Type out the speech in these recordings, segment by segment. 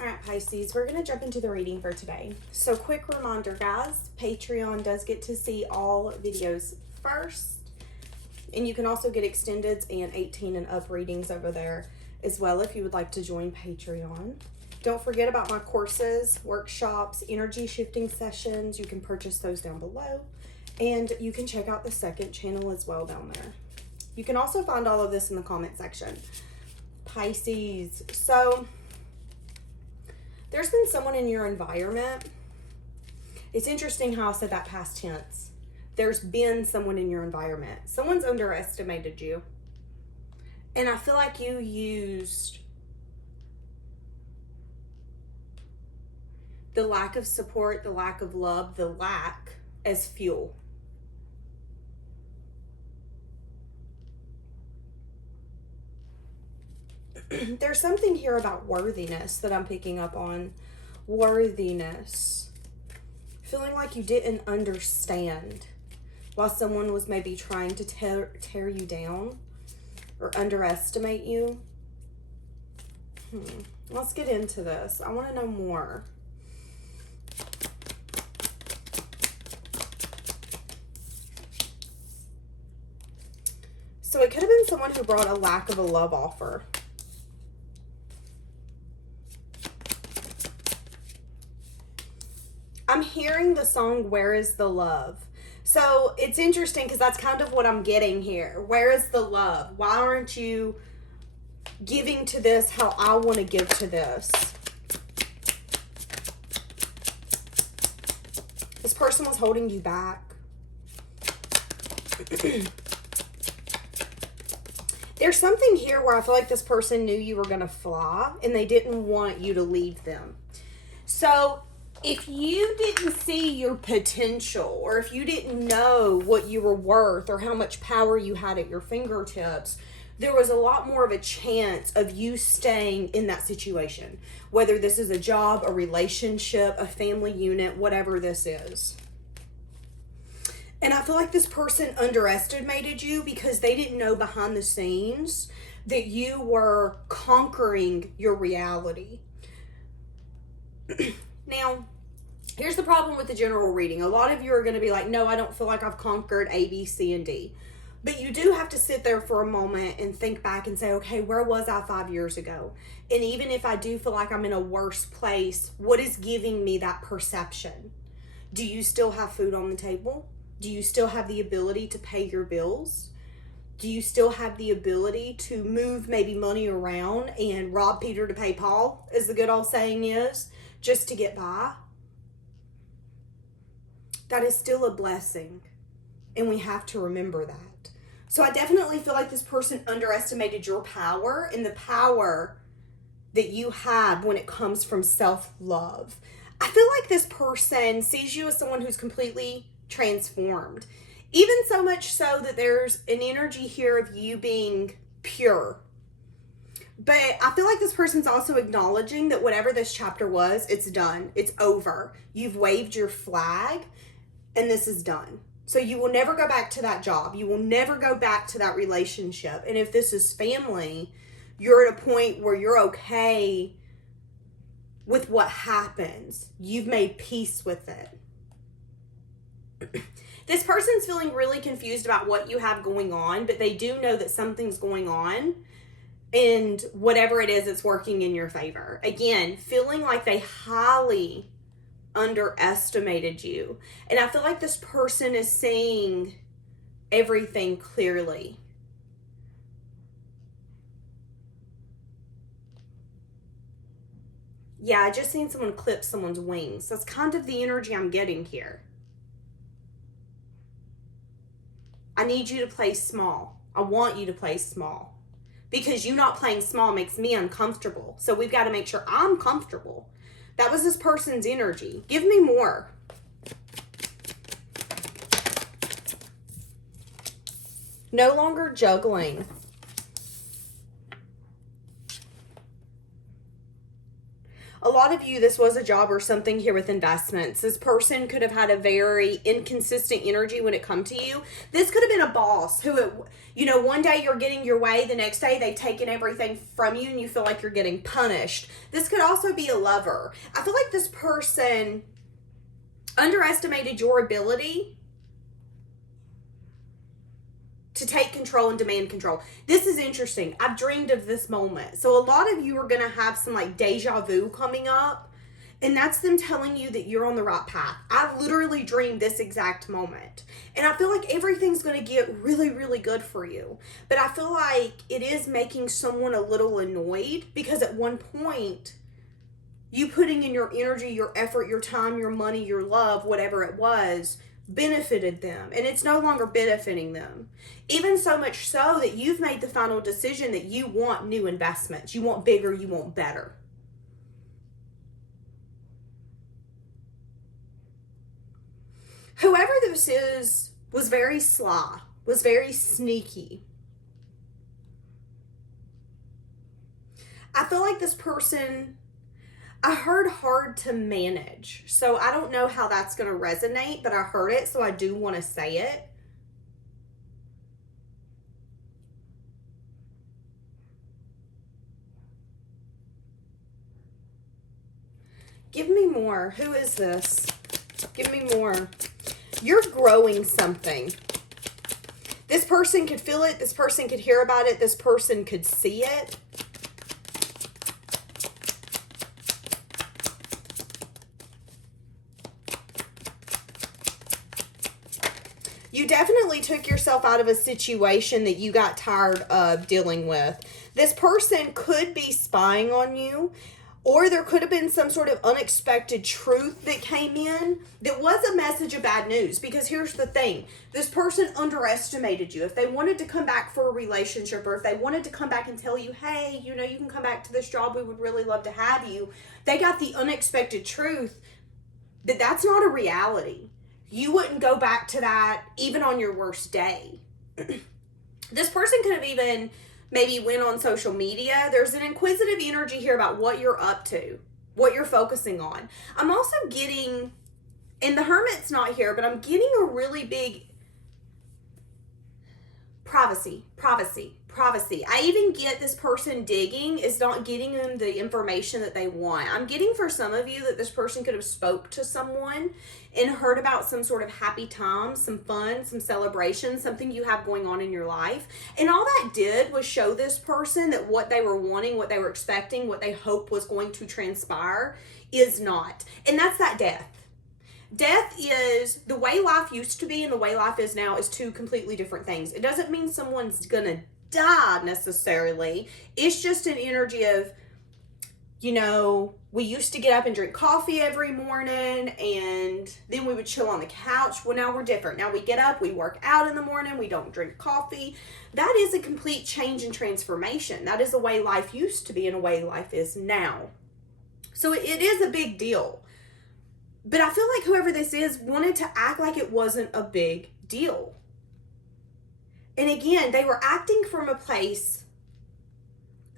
All right, Pisces, we're going to jump into the reading for today. So quick reminder, guys, Patreon does get to see all videos first. And you can also get extendeds and 18 and up readings over there as well if you would like to join Patreon. Don't forget about my courses, workshops, energy shifting sessions. You can purchase those down below. And you can check out the second channel as well down there. You can also find all of this in the comment section. Pisces, so there's been someone in your environment. It's interesting how I said that past tense. There's been someone in your environment. Someone's underestimated you. And I feel like you used the lack of support, the lack of love, the lack as fuel. There's something here about worthiness that I'm picking up on. Worthiness. Feeling like you didn't understand while someone was maybe trying to tear you down or underestimate you. Let's get into this. I want to know more. So it could have been someone who brought a lack of a love offer. I'm hearing the song, Where is the Love? So it's interesting because that's kind of what I'm getting here. Where is the love? Why aren't you giving to this how I want to give to this? This person was holding you back. There's something here where I feel like this person knew you were going to fly and they didn't want you to leave them. So if you didn't see your potential, or if you didn't know what you were worth or how much power you had at your fingertips, there was a lot more of a chance of you staying in that situation. Whether this is a job, a relationship, a family unit, whatever this is. And I feel like this person underestimated you because they didn't know behind the scenes that you were conquering your reality. Now, here's the problem with the general reading. A lot of you are going to be like, no, I don't feel like I've conquered A, B, C, and D. But you do have to sit there for a moment and think back and say, okay, where was I 5 years ago? And even if I do feel like I'm in a worse place, what is giving me that perception? Do you still have food on the table? Do you still have the ability to pay your bills? Do you still have the ability to move maybe money around and rob Peter to pay Paul, as the good old saying is, just to get by? That is still a blessing, and we have to remember that. So I definitely feel like this person underestimated your power and the power that you have when it comes from self-love. I feel like this person sees you as someone who's completely transformed. Even so much so that there's an energy here of you being pure. But I feel like this person's also acknowledging that whatever this chapter was, it's done. It's over. You've waved your flag, and this is done. So you will never go back to that job. You will never go back to that relationship. And if this is family, you're at a point where you're okay with what happens. You've made peace with it. This person's feeling really confused about what you have going on, but they do know that something's going on, and whatever it is, it's working in your favor. Again, feeling like they highly underestimated you. And I feel like this person is seeing everything clearly. Yeah, I just seen someone clip someone's wings. That's kind of the energy I'm getting here. I need you to play small. I want you to play small. Because you not playing small makes me uncomfortable. So we've got to make sure I'm comfortable. That was this person's energy. Give me more. No longer juggling. A lot of you, this was a job or something here with investments. This person could have had a very inconsistent energy when it come to you. This could have been a boss who, one day you're getting your way, the next day they've taken everything from you and you feel like you're getting punished. This could also be a lover. I feel like this person underestimated your ability to take control and demand control. This is interesting. I've dreamed of this moment. So a lot of you are going to have some like deja vu coming up, and that's them telling you that you're on the right path. I literally dreamed this exact moment. And I feel like everything's going to get really, really good for you. But I feel like it is making someone a little annoyed because at one point, you putting in your energy, your effort, your time, your money, your love, whatever it was, benefited them, and it's no longer benefiting them. Even so much so that you've made the final decision that you want new investments. You want bigger, you want better. Whoever this is was very sly, was very sneaky. I feel like this person, I heard hard to manage. So I don't know how that's going to resonate, but I heard it, so I do want to say it. Give me more. Who is this? Give me more. You're growing something. This person could feel it. This person could hear about it. This person could see it. You definitely took yourself out of a situation that you got tired of dealing with. This person could be spying on you, or there could have been some sort of unexpected truth that came in that was a message of bad news. Because here's the thing. This person underestimated you. If they wanted to come back for a relationship, or if they wanted to come back and tell you, hey, you can come back to this job, we would really love to have you. They got the unexpected truth that that's not a reality. You wouldn't go back to that even on your worst day. This person could have even maybe went on social media. There's an inquisitive energy here about what you're up to, what you're focusing on. I'm also getting, and the Hermit's not here, but I'm getting a really big privacy. I even get this person digging is not getting them the information that they want. I'm getting for some of you that this person could have spoke to someone and heard about some sort of happy times, some fun, some celebration, something you have going on in your life. And all that did was show this person that what they were wanting, what they were expecting, what they hoped was going to transpire is not. And that's that death. Death is the way life used to be and the way life is now is two completely different things. It doesn't mean someone's gonna die necessarily. It's just an energy of, we used to get up and drink coffee every morning and then we would chill on the couch. Well, now we're different. Now we get up, we work out in the morning, we don't drink coffee. That is a complete change and transformation. That is the way life used to be and the way life is now. So it is a big deal. But I feel like whoever this is wanted to act like it wasn't a big deal. And again, they were acting from a place,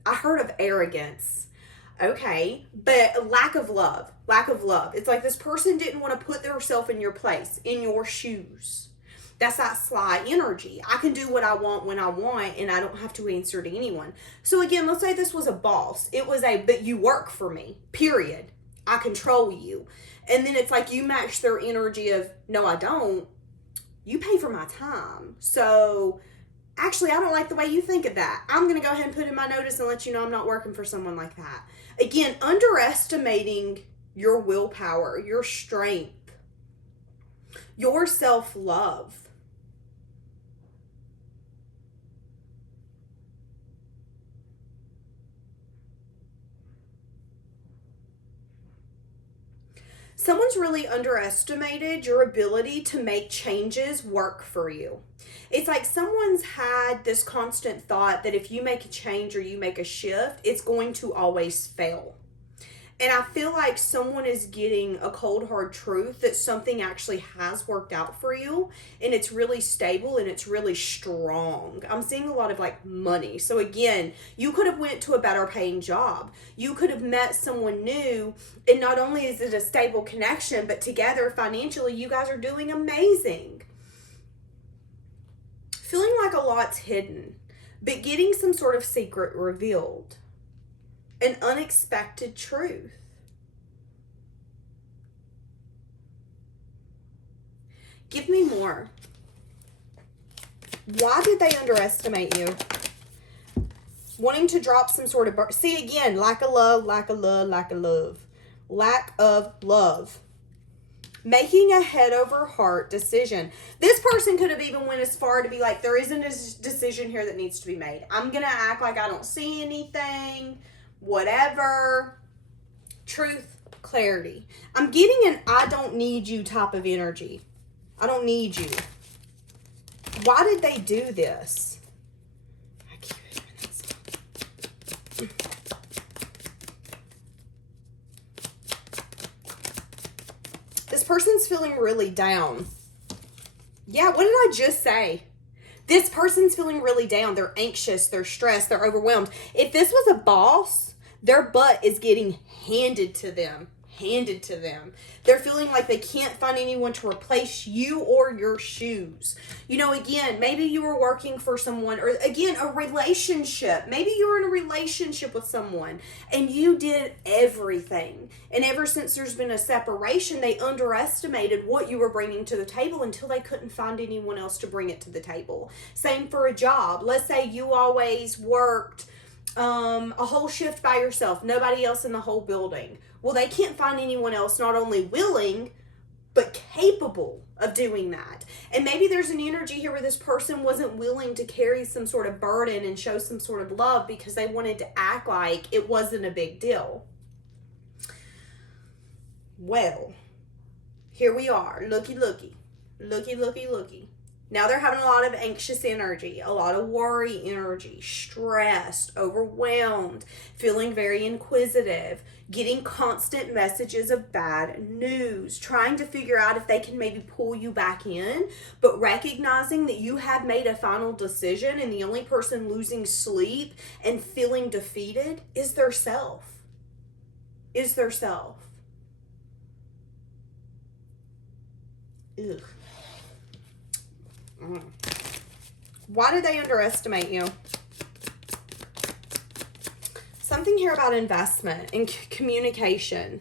I heard of arrogance. Okay, but lack of love. It's like this person didn't want to put themselves in your place, in your shoes. That's that sly energy. I can do what I want when I want and I don't have to answer to anyone. So again, let's say this was a boss. It was but you work for me, period. I control you. And then it's like you match their energy of, no, I don't. You pay for my time. So actually, I don't like the way you think of that. I'm going to go ahead and put in my notice and let you know I'm not working for someone like that. Again, underestimating your willpower, your strength, your self-love. Someone's really underestimated your ability to make changes work for you. It's like someone's had this constant thought that if you make a change or you make a shift, it's going to always fail. And I feel like someone is getting a cold, hard truth that something actually has worked out for you, and it's really stable and it's really strong. I'm seeing a lot of like money. So again, you could have went to a better paying job. You could have met someone new, and not only is it a stable connection, but together financially, you guys are doing amazing. Feeling like a lot's hidden, but getting some sort of secret revealed. An unexpected truth. Give me more. Why did they underestimate you? Wanting to drop some sort of... See, again, lack of love, lack of love, lack of love. Lack of love. Making a head over heart decision. This person could have even went as far to be like, there isn't a decision here that needs to be made. I'm going to act like I don't see anything. Whatever. Truth, clarity. I'm getting an I don't need you type of energy. I don't need you. Why did they do this? I keep hearing that sound. This person's feeling really down. Yeah, what did I just say? This person's feeling really down. They're anxious. They're stressed. They're overwhelmed. If this was a boss, their butt is getting handed to them. Handed to them. They're feeling like they can't find anyone to replace you or your shoes. You know, again, maybe you were working for someone, or again, a relationship. Maybe you were in a relationship with someone and you did everything. And ever since there's been a separation, they underestimated what you were bringing to the table until they couldn't find anyone else to bring it to the table. Same for a job. Let's say you always worked a whole shift by yourself, nobody else in the whole building. Well, they can't find anyone else not only willing, but capable of doing that. And maybe there's an energy here where this person wasn't willing to carry some sort of burden and show some sort of love because they wanted to act like it wasn't a big deal. Well, here we are. Looky, looky. Looky, looky, looky. Now they're having a lot of anxious energy, a lot of worry energy, stressed, overwhelmed, feeling very inquisitive, getting constant messages of bad news, trying to figure out if they can maybe pull you back in, but recognizing that you have made a final decision and the only person losing sleep and feeling defeated is their self. Is their self. Ugh. Why did they underestimate you? Something here about investment and communication.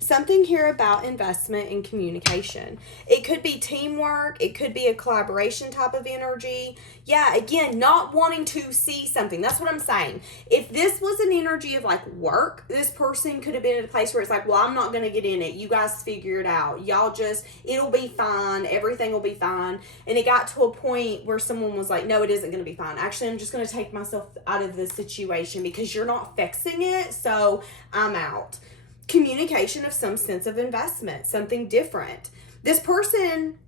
Something here about investment and communication. It could be teamwork. It could be a collaboration type of energy. Yeah, again, not wanting to see something. That's what I'm saying. If this was an energy of like work, this person could have been in a place where it's like, well, I'm not going to get in it. You guys figure it out. Y'all just, it'll be fine. Everything will be fine. And it got to a point where someone was like, no, it isn't going to be fine. Actually, I'm just going to take myself out of this situation because you're not fixing it. So I'm out. Communication of some sense of investment, something different. This person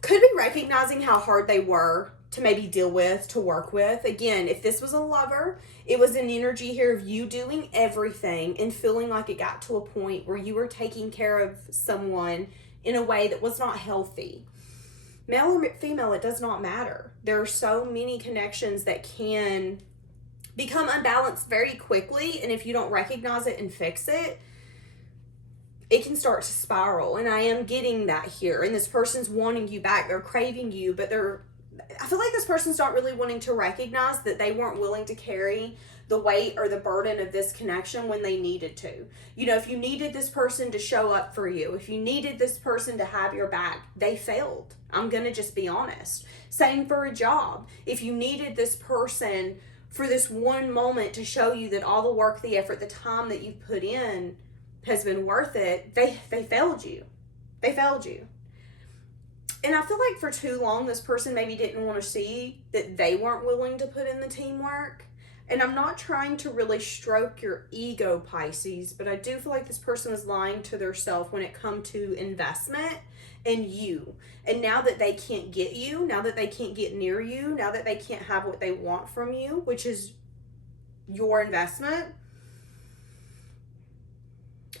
could be recognizing how hard they were to maybe deal with, to work with. Again, if this was a lover, it was an energy here of you doing everything and feeling like it got to a point where you were taking care of someone in a way that was not healthy. Male or female, it does not matter. There are so many connections that can become unbalanced very quickly, and if you don't recognize it and fix it, it can start to spiral. And I am getting that here, and this person's wanting you back. They're craving you, but I feel like this person's not really wanting to recognize that they weren't willing to carry the weight or the burden of this connection when they needed to. You know, if you needed this person to show up for you, if you needed this person to have your back, they failed. I'm gonna just be honest. Same for a job. If you needed this person for this one moment to show you that all the work, the effort, the time that you've put in has been worth it, they failed you. They failed you. And I feel like for too long, this person maybe didn't want to see that they weren't willing to put in the teamwork. And I'm not trying to really stroke your ego, Pisces, but I do feel like this person is lying to their self when it comes to investment and you. And now that they can't get you, now that they can't get near you, now that they can't have what they want from you, which is your investment,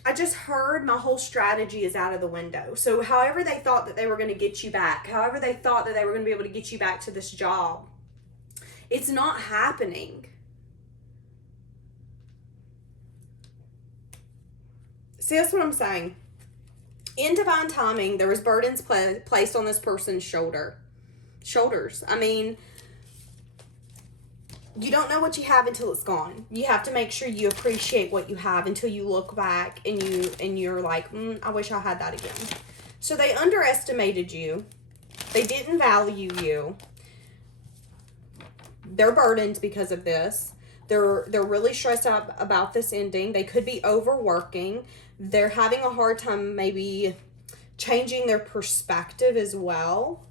I just heard my whole strategy is out of the window. So however they thought that they were going to get you back, however they thought that they were going to be able to get you back to this job, it's not happening. See, that's what I'm saying. In divine timing, there was burdens placed on this person's shoulders. I mean, you don't know what you have until it's gone. You have to make sure you appreciate what you have until you look back and you're like, I wish I had that again. So they underestimated you. They didn't value you. They're burdened because of this. They're really stressed out about this ending. They could be overworking. They're having a hard time maybe changing their perspective as well.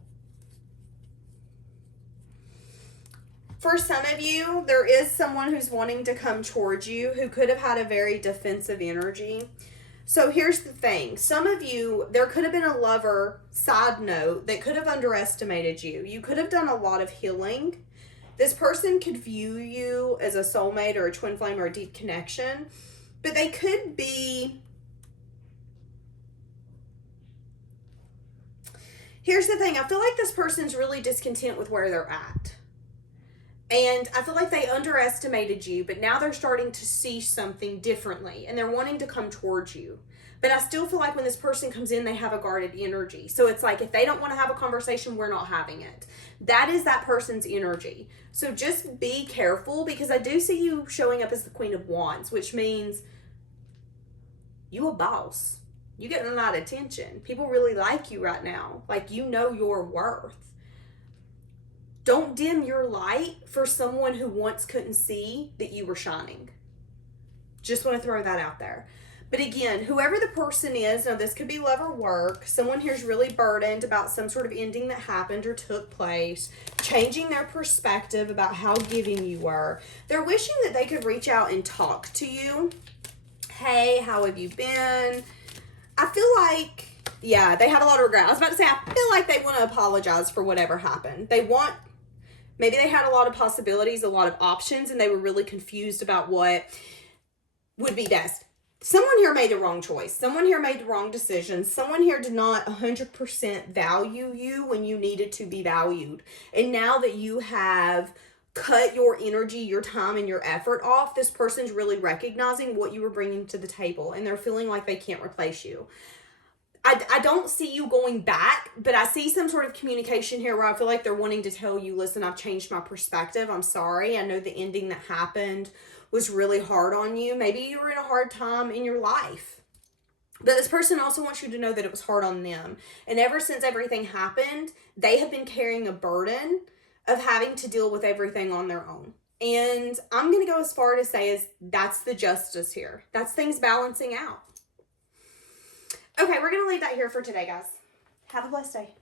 For some of you, there is someone who's wanting to come towards you who could have had a very defensive energy. So here's the thing. Some of you, there could have been a lover, side note, that could have underestimated you. You could have done a lot of healing. This person could view you as a soulmate or a twin flame or a deep connection, but they could be... Here's the thing. I feel like this person's really discontent with where they're at. And I feel like they underestimated you, but now they're starting to see something differently and they're wanting to come towards you. But I still feel like when this person comes in, they have a guarded energy. So it's like if they don't want to have a conversation, we're not having it. That is that person's energy. So just be careful, because I do see you showing up as the Queen of Wands, which means you a boss. You getting a lot of attention. People really like you right now. Like, you know your worth. Don't dim your light for someone who once couldn't see that you were shining. Just want to throw that out there. But again, whoever the person is, now this could be love or work, someone here's really burdened about some sort of ending that happened or took place, changing their perspective about how giving you were. They're wishing that they could reach out and talk to you. Hey, how have you been? I feel like, yeah, they have a lot of regret. I was about to say, I feel like they want to apologize for whatever happened. Maybe they had a lot of possibilities, a lot of options, and they were really confused about what would be best. Someone here made the wrong choice. Someone here made the wrong decision. Someone here did not 100% value you when you needed to be valued. And now that you have cut your energy, your time, and your effort off, this person's really recognizing what you were bringing to the table, and they're feeling like they can't replace you. I don't see you going back, but I see some sort of communication here where I feel like they're wanting to tell you, listen, I've changed my perspective. I'm sorry. I know the ending that happened was really hard on you. Maybe you were in a hard time in your life. But this person also wants you to know that it was hard on them. And ever since everything happened, they have been carrying a burden of having to deal with everything on their own. And I'm going to go as far to say is that's the justice here. That's things balancing out. Okay, we're going to leave that here for today, guys. Have a blessed day.